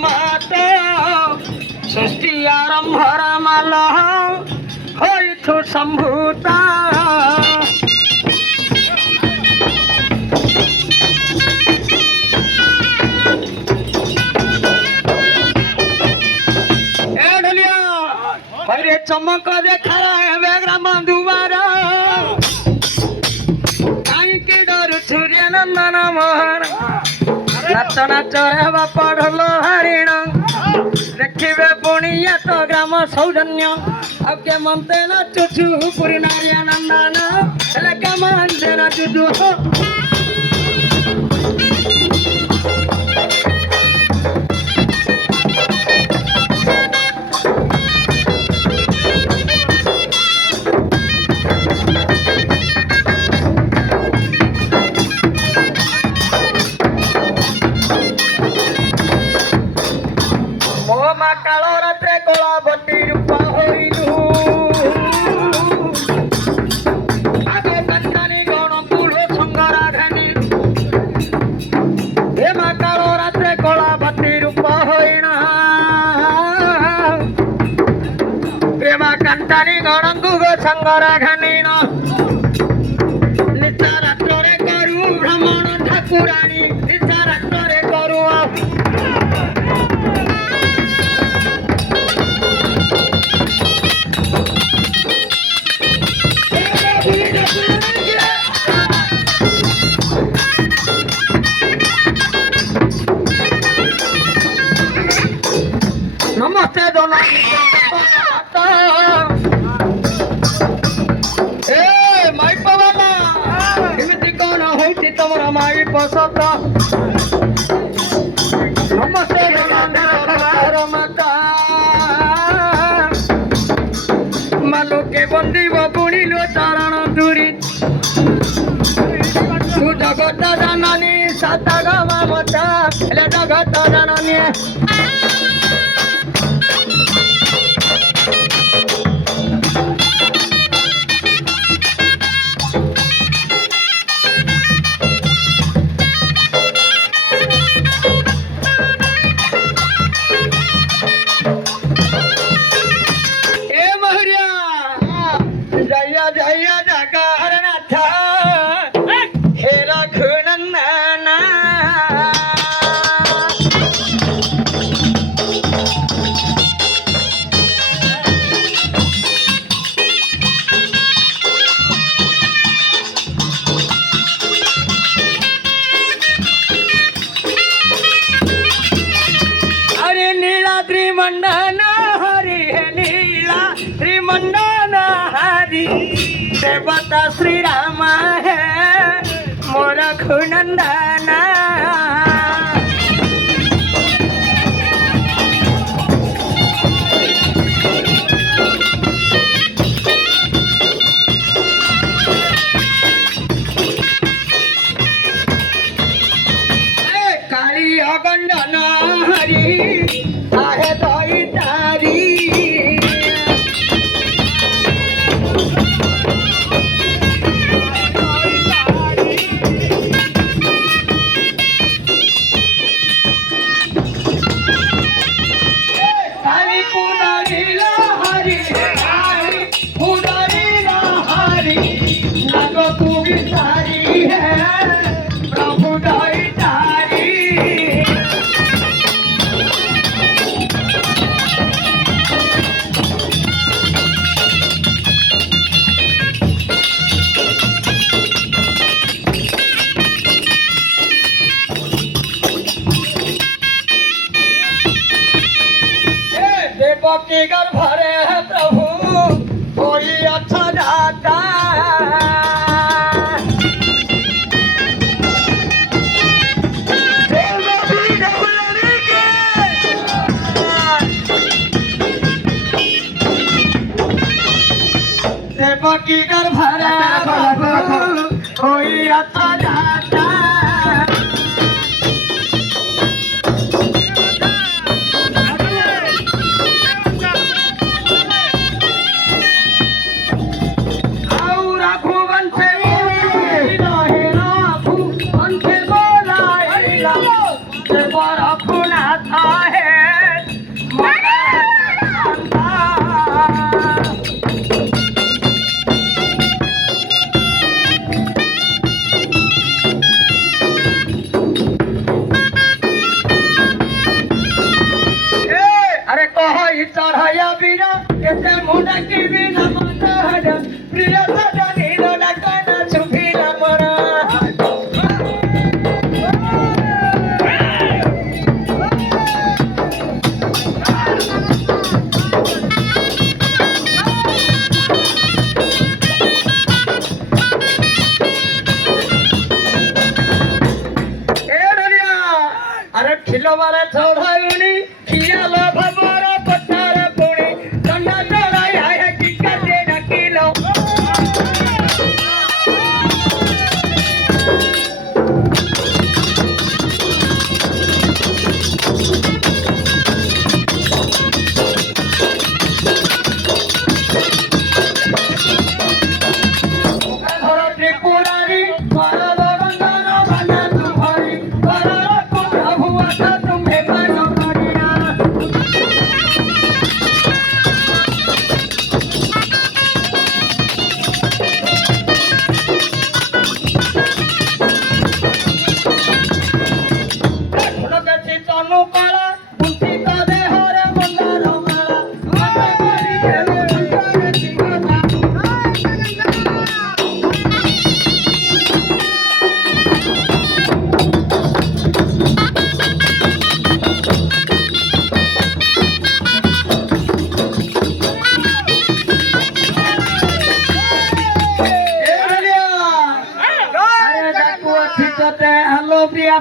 मात सृष्टी आरंभ रमाला होइथु संभूता अरे चमक देखा ग्राम दुआर कहीं डर सूर्य नंदन मोहन नाच नाच हेबा पढ़ल हरिण देखिबे पुणिया तो ग्राम सौजन्य अब के मनते नाचुछु पुरी नारिया नंदन हेले के मनते नाचुछु कालो रात्रे कोला बटी रूपा होइलु आगे कंटानी गण पुलो संगरा घनी हे मा कालो रात्रे कोला बटी रूपा होइना प्रेमा कंटानी गण गुग संगरा घनी न निचा रात्रे करू भ्रमण ठाकुरानी निचा रात्रे करू नमस्ते दोनों ए माई पवाना एमती कौन होती तमरा माई पसत नमस्ते दोनों माता मालो के बंदी बुणी लो चारण दूरी तू जगत जननी साता गामा मता ले जगत जननी त्रिमंडन हरि हे लीला त्रिमंडन हरि देवता श्री राम है मोर खुनंदन काली अगंडन हरि आहे दई तारी काली पुनारीला हरी हरी पुनारीला हरी लगो तू भी तारी है प्रभु दई तारी के गर्भ है प्रभु कोई अच्छा जाता देवकी गर्भ है प्रभु कोई अच्छा जाता रघुनाथ है ବିଲବାରେ ଚଢ଼ାଉନି ଖିଆଲ ଭାବର ପଥାର ପୁଣି ଦଣ୍ଡ ଚଢ଼ାଇ ଆଏ କିକାରେ ଡାକିଲ ଘର ତ୍ରିପୁରାରୀ ଘର ବନ୍ଦନ ବାନା ତୁମରି ଘରର କୁଣ୍ଠ ଭୁଆସ ତୁମ୍ଭେ ପାନ କରିନା ଗୁଣଦେଶୀ ତନୁକଳା କୁଣ୍ଠିତ ଦେହରେ ମନ୍ଦାର ମାଳା ମତେ କରି ଦେଲେ ଅନ୍ତରେ ଜୀବନ আরে ডাকু আছে তোতে হ্যালো প্রিয়া